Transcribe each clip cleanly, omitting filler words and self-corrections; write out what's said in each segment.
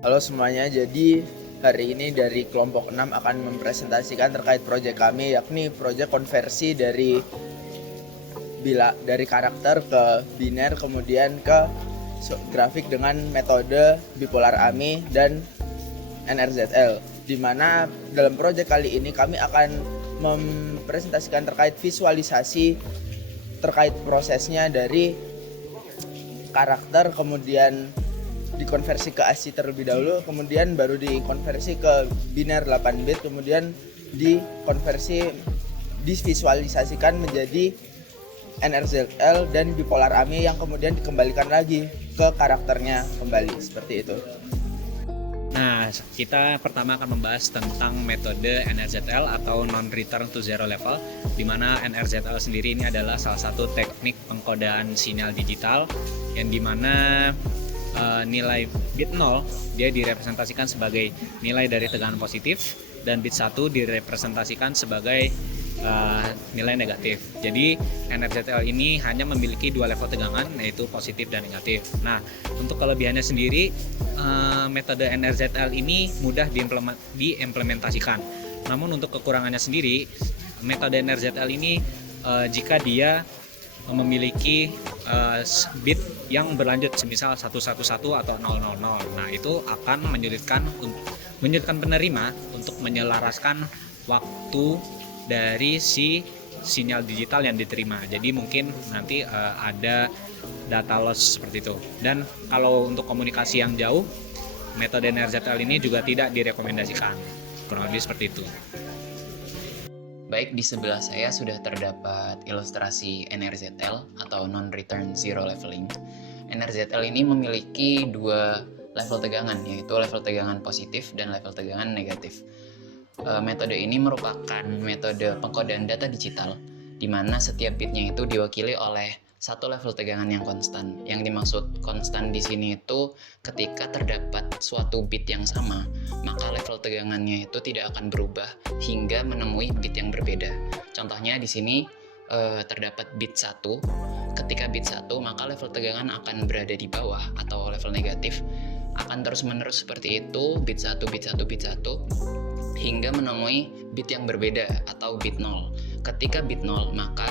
Halo semuanya, jadi hari ini dari kelompok 6 akan mempresentasikan terkait proyek kami, yakni proyek konversi dari karakter ke biner, kemudian ke grafik dengan metode bipolar AMI dan NRZL. Di mana dalam proyek kali ini kami akan mempresentasikan terkait visualisasi terkait prosesnya dari karakter, kemudian dikonversi ke ASCII terlebih dahulu, kemudian baru dikonversi ke biner 8 bit, kemudian divisualisasikan menjadi NRZL dan bipolar AMI yang kemudian dikembalikan lagi ke karakternya kembali, seperti itu. Nah, kita pertama akan membahas tentang metode NRZL atau non-return to zero level, di mana NRZL sendiri ini adalah salah satu teknik pengkodaan sinyal digital yang dimana nilai bit 0 dia direpresentasikan sebagai nilai dari tegangan positif dan bit 1 direpresentasikan sebagai nilai negatif. Jadi NRZL ini hanya memiliki dua level tegangan, yaitu positif dan negatif. Nah, untuk kelebihannya sendiri, metode NRZL ini mudah diimplementasikan. Namun untuk kekurangannya sendiri, metode NRZL ini jika dia memiliki bit yang berlanjut, semisal 111 atau 000. Nah, itu akan menyulitkan penerima untuk menyelaraskan waktu dari si sinyal digital yang diterima. Jadi mungkin nanti ada data loss seperti itu. Dan kalau untuk komunikasi yang jauh, metode NRZL ini juga tidak direkomendasikan. Kurang lebih seperti itu. Baik, di sebelah saya sudah terdapat ilustrasi NRZL atau Non-Return Zero Leveling. NRZL ini memiliki dua level tegangan, yaitu level tegangan positif dan level tegangan negatif. Metode ini merupakan metode pengkodaan data digital, di mana setiap bitnya itu diwakili oleh satu level tegangan yang konstan. Yang dimaksud konstan di sini itu ketika terdapat suatu bit yang sama, maka level tegangannya itu tidak akan berubah hingga menemui bit yang berbeda. Contohnya di sini terdapat bit 1. Ketika bit 1, maka level tegangan akan berada di bawah atau level negatif. Akan terus-menerus seperti itu, bit 1, bit 1, bit 1 hingga menemui bit yang berbeda atau bit 0. Ketika bit 0, maka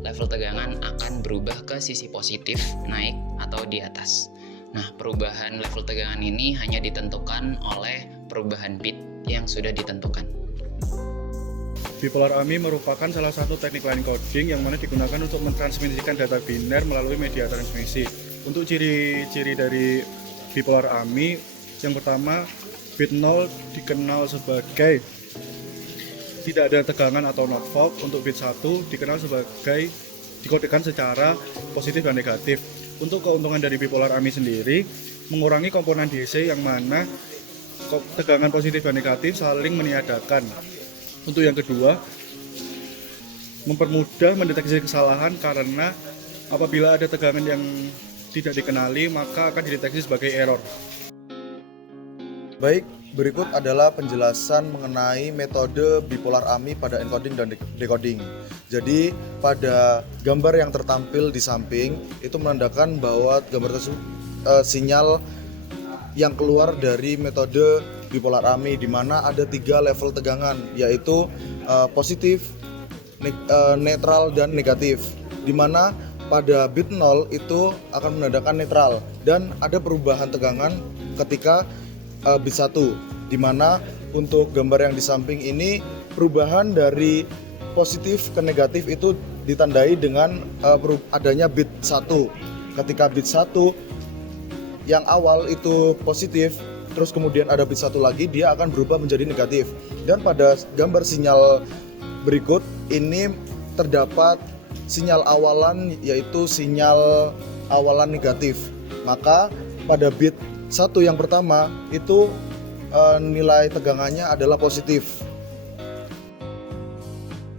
level tegangan akan berubah ke sisi positif, naik atau di atas. Nah, perubahan level tegangan ini hanya ditentukan oleh perubahan bit yang sudah ditentukan. Bipolar AMI merupakan salah satu teknik line coding yang mana digunakan untuk mentransmisikan data biner melalui media transmisi. Untuk ciri-ciri dari bipolar AMI, yang pertama, bit 0 dikenal sebagai tidak ada tegangan atau not fault. Untuk bit 1 dikenal sebagai dikodekan secara positif dan negatif. Untuk keuntungan dari bipolar AMI sendiri, mengurangi komponen DC yang mana tegangan positif dan negatif saling meniadakan. Untuk yang kedua, mempermudah mendeteksi kesalahan karena apabila ada tegangan yang tidak dikenali, maka akan dideteksi sebagai error. Baik, berikut adalah penjelasan mengenai metode bipolar AMI pada encoding dan decoding. Jadi, pada gambar yang tertampil di samping itu menandakan bahwa gambar tersebut sinyal yang keluar dari metode bipolar AMI, di mana ada 3 level tegangan, yaitu positif, netral, dan negatif. Di mana pada bit 0 itu akan menandakan netral, dan ada perubahan tegangan ketika bit 1, di mana untuk gambar yang di samping ini perubahan dari positif ke negatif itu ditandai dengan adanya bit 1. Ketika bit 1 yang awal itu positif, terus kemudian ada bit 1 lagi, dia akan berubah menjadi negatif. Dan pada gambar sinyal berikut ini terdapat sinyal awalan, yaitu sinyal awalan negatif. Maka pada bit 1 yang pertama itu nilai tegangannya adalah positif.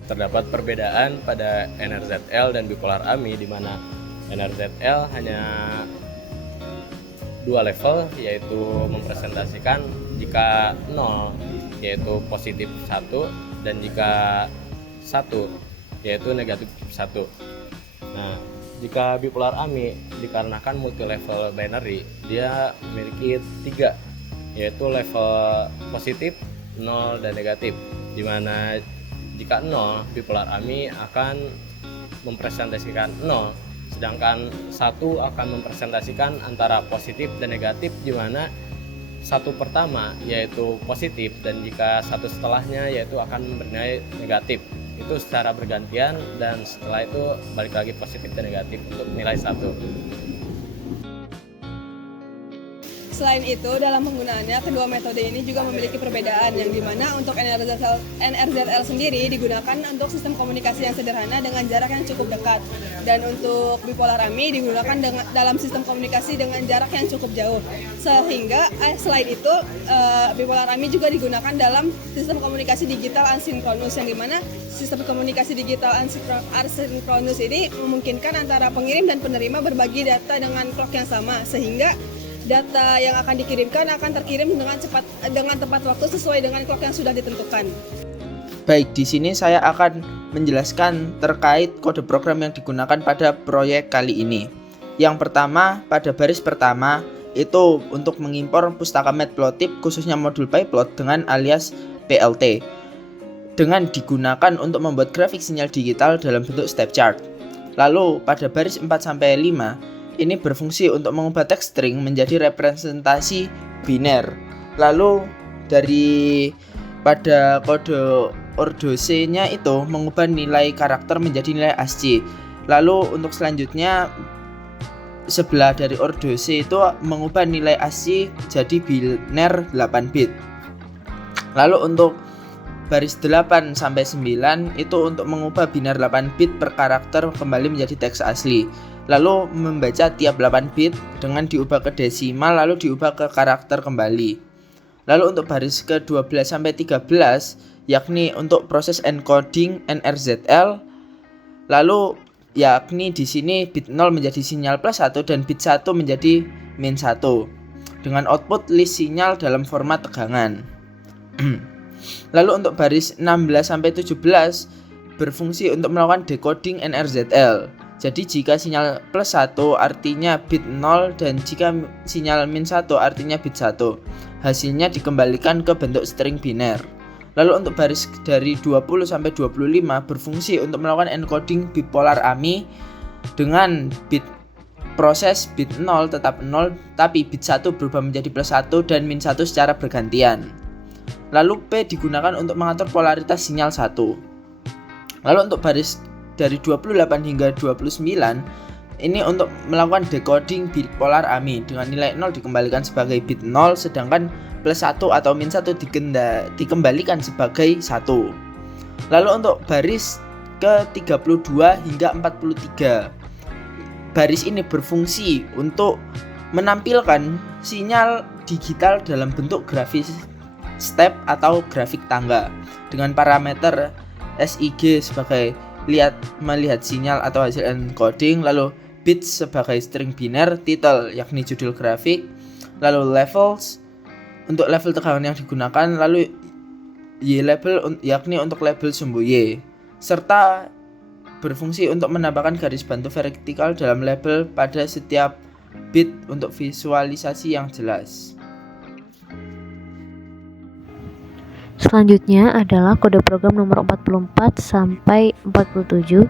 Terdapat perbedaan pada NRZL dan bipolar AMI, di mana NRZL hanya 2 level, yaitu mempresentasikan jika 0 yaitu positif 1 dan jika 1 yaitu negatif 1. Nah, jika bipolar AMI dikarenakan multi level binary, dia memiliki 3, yaitu level positif, 0, dan negatif, di mana jika 0, bipolar AMI akan mempresentasikan 0, sedangkan 1 akan mempresentasikan antara positif dan negatif, di mana 1 pertama yaitu positif dan jika 1 setelahnya yaitu akan bernilai negatif. Itu secara bergantian dan setelah itu balik lagi positif dan negatif untuk nilai 1. Selain itu, dalam penggunaannya, kedua metode ini juga memiliki perbedaan, yang dimana untuk NRZL sendiri digunakan untuk sistem komunikasi yang sederhana dengan jarak yang cukup dekat, dan untuk bipolar AMI digunakan dalam sistem komunikasi dengan jarak yang cukup jauh. Sehingga selain itu, bipolar AMI juga digunakan dalam sistem komunikasi digital asinkronus, yang dimana sistem komunikasi digital asinkronus ini memungkinkan antara pengirim dan penerima berbagi data dengan clock yang sama, sehingga data yang akan dikirimkan akan terkirim dengan tepat waktu sesuai dengan clock yang sudah ditentukan. Baik, di sini saya akan menjelaskan terkait kode program yang digunakan pada proyek kali ini. Yang pertama, pada baris pertama itu untuk mengimpor pustaka Matplotlib khususnya modul PyPlot dengan alias PLT, dengan digunakan untuk membuat grafik sinyal digital dalam bentuk step chart. Lalu pada baris 4-5 ini berfungsi untuk mengubah teks string menjadi representasi biner. Lalu dari pada kode ordo C-nya itu mengubah nilai karakter menjadi nilai ASCII. Lalu untuk selanjutnya sebelah dari ordo C itu mengubah nilai ASCII jadi biner 8 bit. Lalu untuk baris 8-9 itu untuk mengubah biner 8 bit per karakter kembali menjadi teks asli. Lalu membaca tiap 8 bit dengan diubah ke desimal lalu diubah ke karakter kembali. Lalu untuk baris ke-12-13 yakni untuk proses encoding NRZL, lalu yakni di sini bit 0 menjadi sinyal plus 1 dan bit 1 menjadi min 1 dengan output list sinyal dalam format tegangan. Lalu untuk baris 16-17 berfungsi untuk melakukan decoding NRZL. Jadi jika sinyal plus 1 artinya bit 0 dan jika sinyal min 1 artinya bit 1. Hasilnya dikembalikan ke bentuk string biner. Lalu untuk baris dari 20-25 berfungsi untuk melakukan encoding bipolar AMI dengan proses bit 0 tetap 0 tapi bit 1 berubah menjadi plus 1 dan min 1 secara bergantian. Lalu P digunakan untuk mengatur polaritas sinyal 1. Lalu untuk baris dari 28 hingga 29 ini untuk melakukan decoding bipolar AMI dengan nilai 0 dikembalikan sebagai bit 0 sedangkan plus 1 atau min 1 dikembalikan sebagai 1. Lalu untuk baris ke-32 hingga 43 baris ini berfungsi untuk menampilkan sinyal digital dalam bentuk grafis step atau grafik tangga dengan parameter SIG sebagai melihat sinyal atau hasil encoding, lalu bits sebagai string biner, title yakni judul grafik, lalu levels untuk level tegangan yang digunakan, lalu Y label yakni untuk label sumbu Y, serta berfungsi untuk menambahkan garis bantu vertikal dalam label pada setiap bit untuk visualisasi yang jelas. Selanjutnya adalah kode program nomor 44 sampai 47.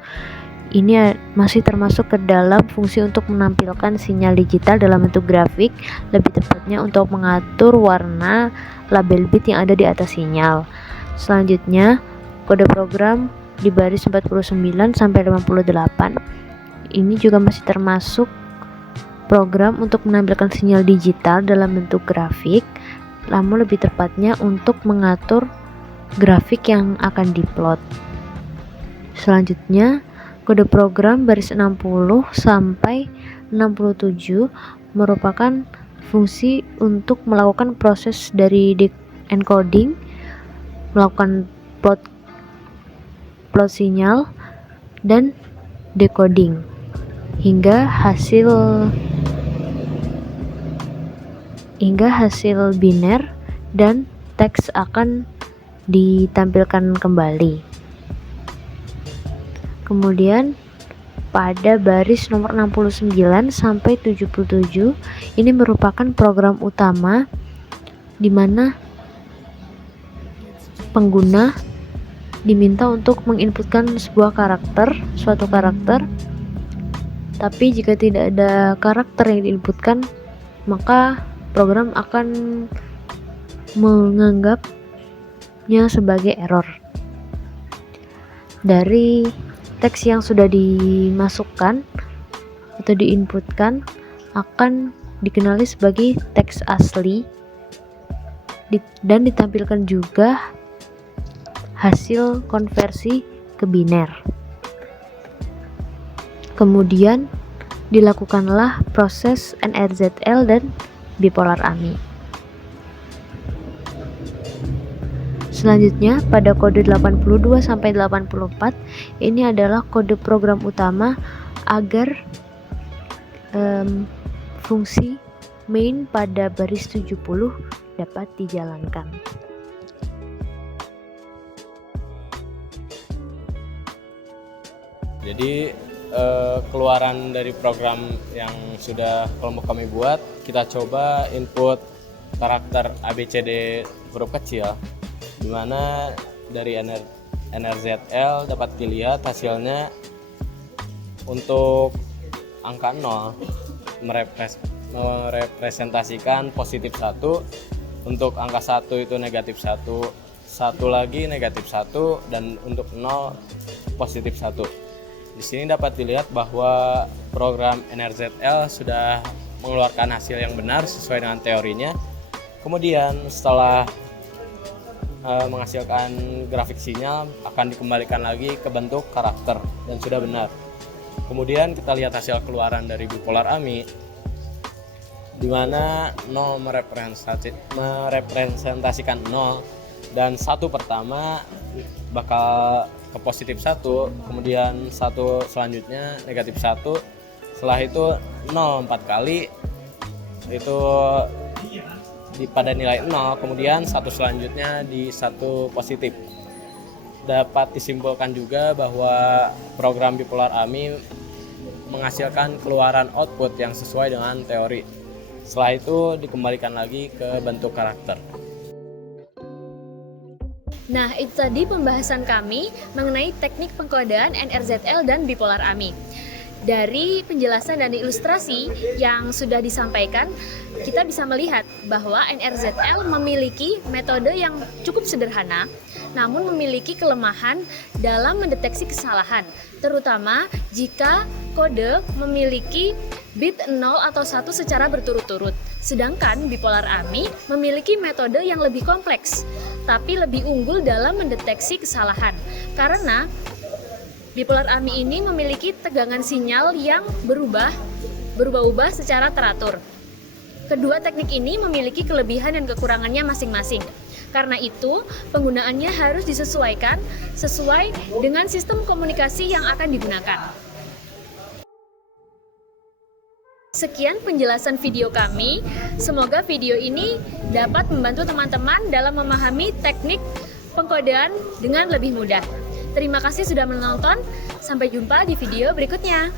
Ini masih termasuk ke dalam fungsi untuk menampilkan sinyal digital dalam bentuk grafik, lebih tepatnya untuk mengatur warna label bit yang ada di atas sinyal. Selanjutnya, kode program di baris 49 sampai 58. Ini juga masih termasuk program untuk menampilkan sinyal digital dalam bentuk grafik, namun lebih tepatnya untuk mengatur grafik yang akan diplot. Selanjutnya, kode program baris 60 sampai 67 merupakan fungsi untuk melakukan proses dari encoding, melakukan plot sinyal dan decoding hingga hasil biner dan teks akan ditampilkan kembali. Kemudian pada baris nomor 69 sampai 77 ini merupakan program utama di mana pengguna diminta untuk menginputkan suatu karakter, tapi jika tidak ada karakter yang diinputkan, maka program akan menganggapnya sebagai error. Dari teks yang sudah dimasukkan atau diinputkan akan dikenali sebagai teks asli dan ditampilkan juga hasil konversi ke biner. Kemudian dilakukanlah proses NRZL dan bipolar AMI. Selanjutnya pada kode 82 sampai 84 ini adalah kode program utama agar fungsi main pada baris 70 dapat dijalankan. Jadi keluaran dari program yang sudah kelompok kami buat, kita coba input karakter ABCD huruf kecil, di mana dari NRZL dapat dilihat hasilnya untuk angka 0 merepresentasikan positif 1, untuk angka 1 itu negatif 1, 1 lagi negatif 1, dan untuk 0 positif 1. Di sini dapat dilihat bahwa program NRZL sudah mengeluarkan hasil yang benar sesuai dengan teorinya. Kemudian setelah menghasilkan grafik sinyal akan dikembalikan lagi ke bentuk karakter dan sudah benar. Kemudian kita lihat hasil keluaran dari bipolar AMI, di mana 0 merepresentasikan 0 dan 1 pertama bakal ke positif 1, kemudian 1 selanjutnya negatif 1, setelah itu 0 4 kali itu pada nilai 0, kemudian 1 selanjutnya di 1 positif. Dapat disimpulkan juga bahwa program bipolar AMI menghasilkan keluaran output yang sesuai dengan teori. Setelah itu dikembalikan lagi ke bentuk karakter. Nah, itu tadi pembahasan kami mengenai teknik pengkodaan NRZL dan bipolar AMI. Dari penjelasan dan ilustrasi yang sudah disampaikan, kita bisa melihat bahwa NRZL memiliki metode yang cukup sederhana, namun memiliki kelemahan dalam mendeteksi kesalahan, terutama jika kode memiliki bit 0 atau 1 secara berturut-turut. Sedangkan bipolar AMI memiliki metode yang lebih kompleks, tapi lebih unggul dalam mendeteksi kesalahan. Karena bipolar AMI ini memiliki tegangan sinyal yang berubah-ubah secara teratur. Kedua teknik ini memiliki kelebihan dan kekurangannya masing-masing. Karena itu, penggunaannya harus disesuaikan sesuai dengan sistem komunikasi yang akan digunakan. Sekian penjelasan video kami. Semoga video ini dapat membantu teman-teman dalam memahami teknik pengkodaan dengan lebih mudah. Terima kasih sudah menonton. Sampai jumpa di video berikutnya.